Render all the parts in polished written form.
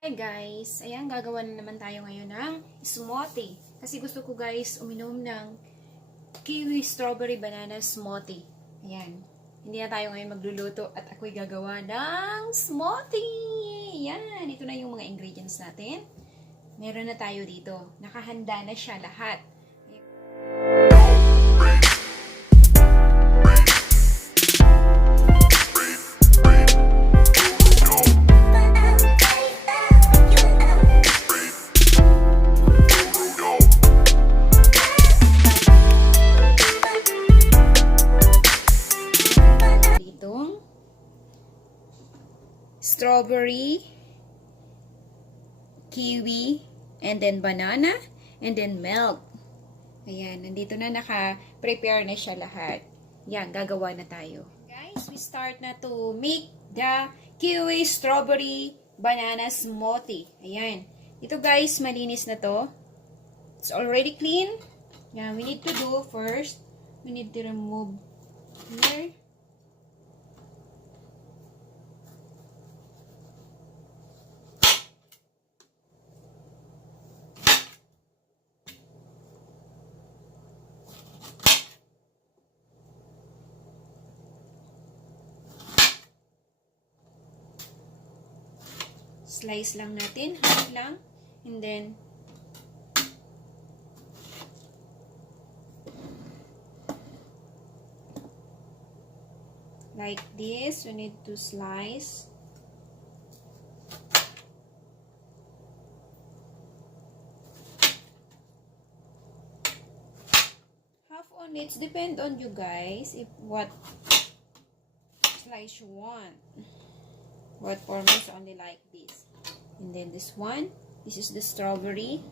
Hi guys! Ayan, gagawa na naman tayo ngayon ng smoothie. Kasi gusto ko guys uminom ng kiwi strawberry banana smoothie. Ayan. Hindi na tayo ngayon magluluto at ako'y gagawa ng smoothie! Ayan. Ito na yung mga ingredients natin. Meron na tayo dito. Nakahanda na siya lahat. Strawberry, kiwi, and then banana, and then milk. Ayan, nandito na naka-prepare na siya lahat. Yan, gagawa na tayo. Guys, we start na to make the kiwi strawberry banana smoothie. Ayan. Ito guys, malinis na to. It's already clean. Yan, we need to do first, we need to remove here. Slice lang natin, half lang, and then like this, we need to slice. Half on it, depend on you guys if what slice you want. But for me, it's only like this. And then this one, this is the strawberry.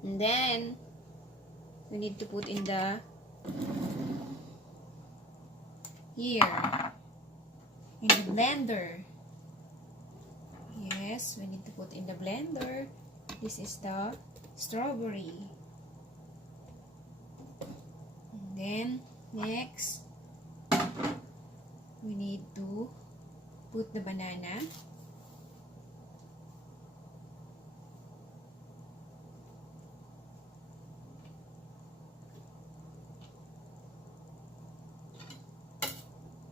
And then, we need to put in the, here, in the blender. Yes, we need to put in the blender. This is the strawberry. And then, next, we need to put the banana.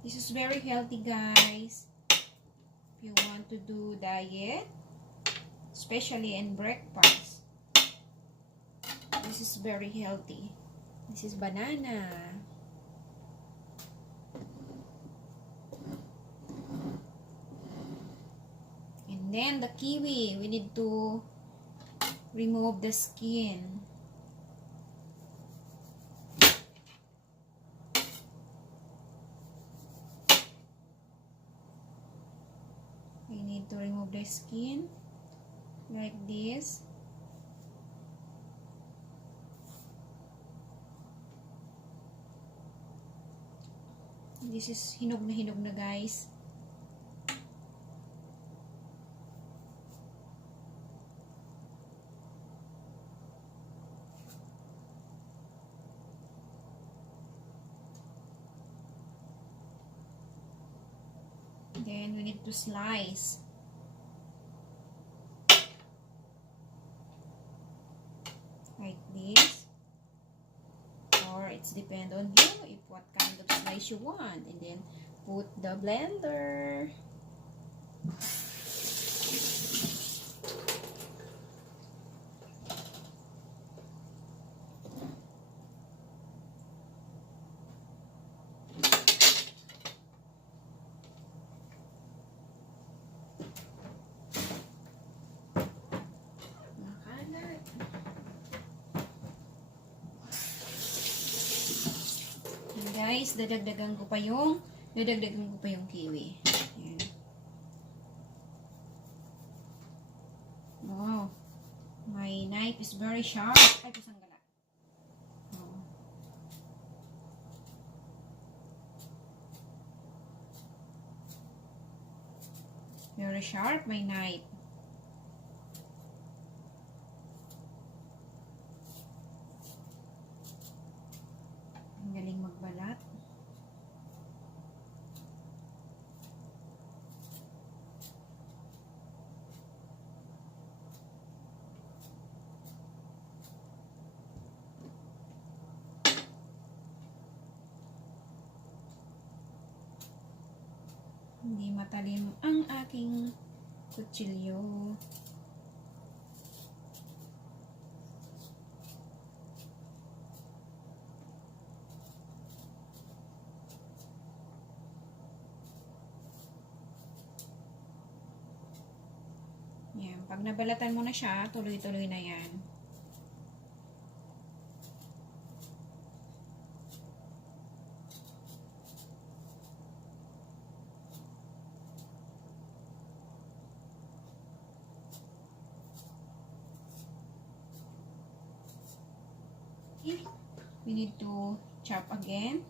This is very healthy, guys. If you want to do diet, especially in breakfast, this is very healthy. This is banana. And then the kiwi, we need to remove the skin. We need to remove the skin like this. This is hinog na guys. Then we need to slice. Like this. Or it's depend on you if what kind of slice you want. And then put the blender. Guys, dadagdagan ko pa yung kiwi. Ayan. Wow. My knife is very sharp. Ay, kusang gala. Oh. Very sharp, my knife. Galing magbalat. Hindi matalim ang aking kutsilyo. Yan. Pag nabalatan mo na siya, tuloy-tuloy na yan. We need to chop again.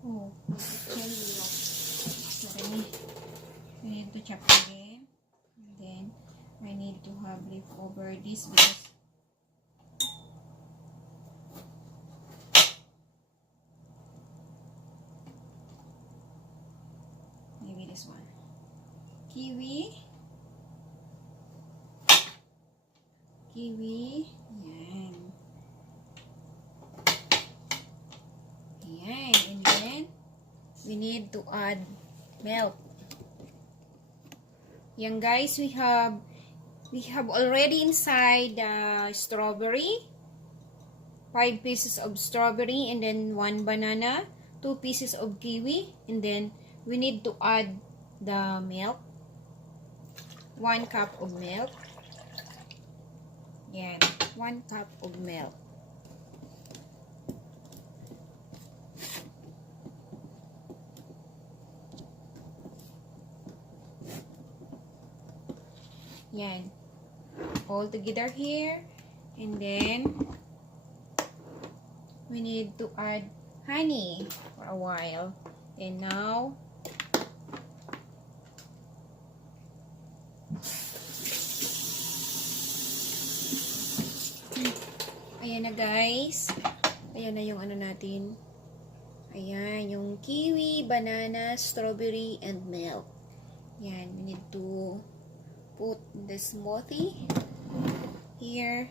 Oh, sorry. We need to chop again. And then, I need to have leftover this because maybe this one. Kiwi. Kiwi. Yan. Yan. And then, we need to add milk. Yan guys, we have already inside strawberry. 5 pieces of strawberry and then 1 banana, 2 pieces of kiwi, and then we need to add the milk. 1 cup of milk. Yan, 1 cup of milk. Yan. All together here. And then, we need to add honey for a while. And now, ayan na guys. Ayan na yung ano natin. Ayan, yung kiwi, banana, strawberry, and milk. Yan, we need to put the smoothie here.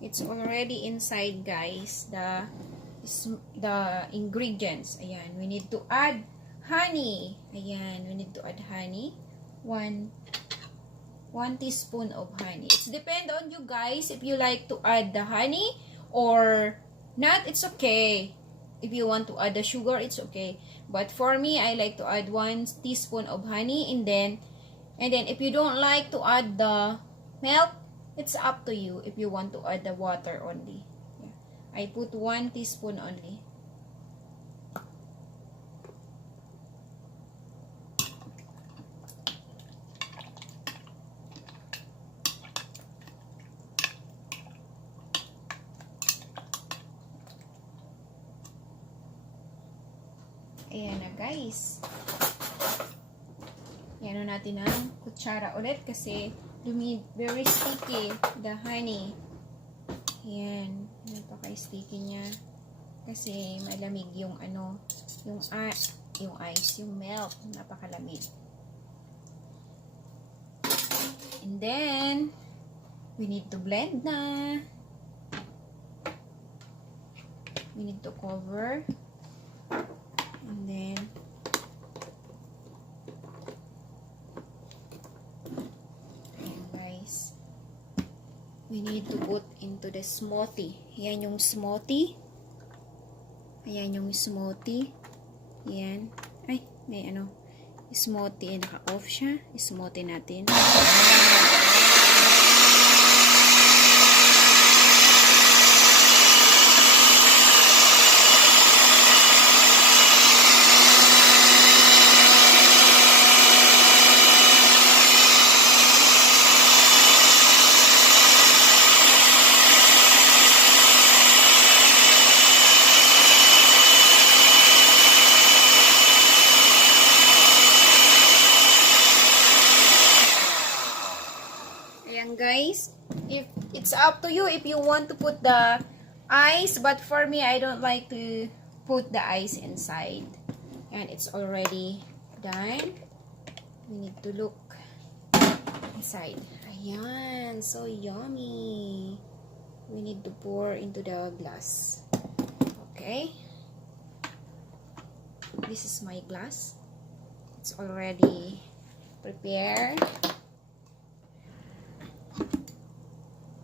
It's already inside guys, the ingredients. Ayan, we need to add honey. Ayan, we need to add honey. 1 teaspoon of honey. It's depend on you guys if you like to add the honey or not. It's okay. If you want to add the sugar, it's okay. But for me, I like to add 1 teaspoon of honey, and then if you don't like to add the milk, it's up to you if you want to add the water only. Yeah. I put 1 teaspoon only. Ayan na guys. Yan na natin ang kutsara ulit kasi very sticky the honey. Ayan. Napaka-sticky niya. Kasi malamig yung ano, yung ice, yung milk. Napakalamig. And then, we need to blend na. We need to cover. And then, ayan guys, we need to put into the smoothie. Ayan yung smoothie. Ayan yung smoothie. Ayan. Ay, may ano. Smoothie. Naka-off siya. Smoothie natin. Guys, if it's up to you if you want to put the ice, but for me I don't like to put the ice inside. And it's already done. We need to look inside. Ayan, so yummy. We need to pour into the glass. Okay. This is my glass. It's already prepared.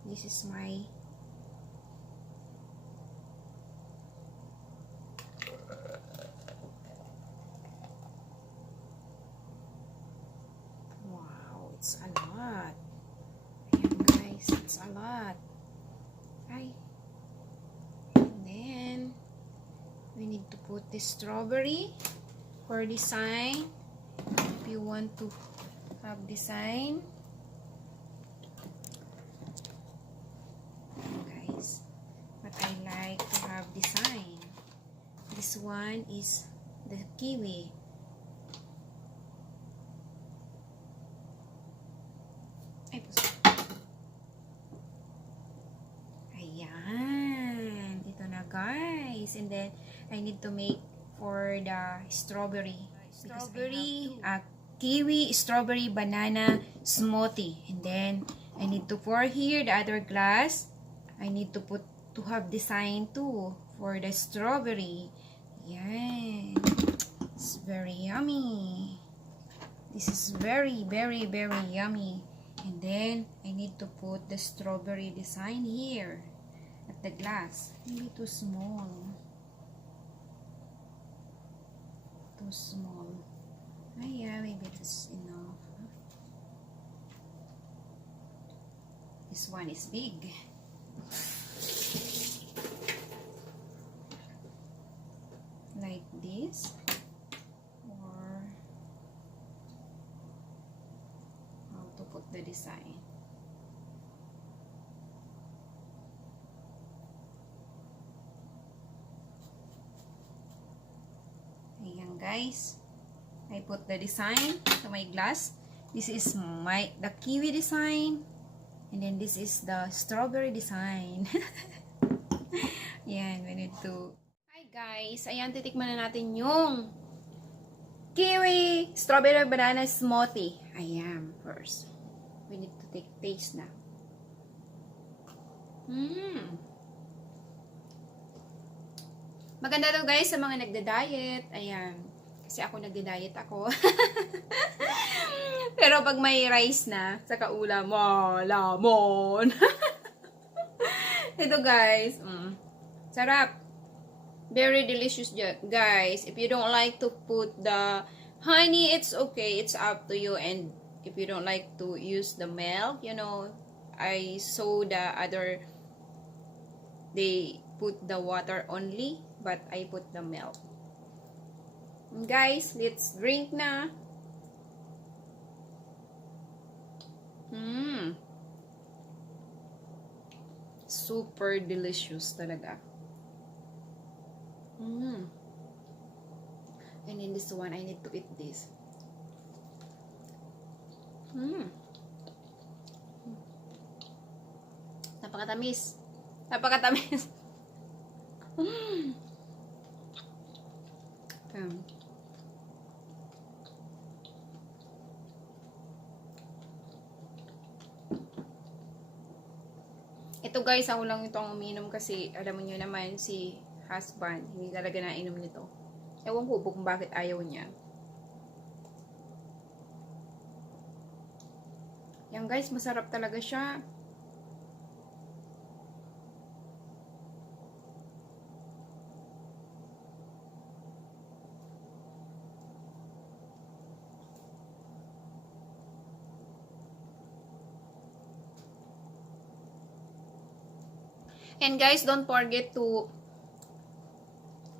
This is my it's a lot. Ayan guys, it's a lot. Ay. And then, we need to put the strawberry for design. If you want to have design. Guys, but I like to have design. This one is the kiwi. Ayan. Ito na guys. And then, I need to make for the strawberry. Kiwi, strawberry, banana, smoothie. And then, I need to pour here the other glass. I need to have design too for the strawberry. Ayan. It's very yummy. This is very, very, very yummy. And then, I need to put the strawberry design here at the glass. Maybe too small. Too small. Ah, yeah, maybe this is enough. This one is big. Like this. Put the design. Ayan guys, I put the design to my glass. This is the kiwi design, and then this is the strawberry design. Ayan, we need to. Hi guys, ayan, titikman na natin yung kiwi strawberry banana smoothie. Ayan, first. We need to take taste na. Maganda to guys sa mga nagda-diet. Ayan. Kasi ako nagda-diet ako. Pero pag may rice na, sa kaulam, lamon. Ito guys. Sarap. Very delicious guys. If you don't like to put the honey, it's okay. It's up to you. And if you don't like to use the milk, you know, I saw the other, they put the water only, but I put the milk. Guys, let's drink na. Super delicious talaga. And in this one, I need to eat this. Napakatamis. Napakatamis. Ito guys, ako lang itong uminom kasi alam niyo naman si husband, hindi talaga nainom nito. Ewan ko kung bakit ayaw niya. Yan guys, masarap talaga siya. And guys, don't forget to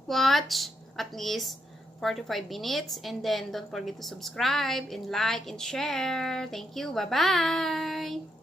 watch at least 45 minutes, and then don't forget to subscribe and like and share. Thank you. Bye-bye.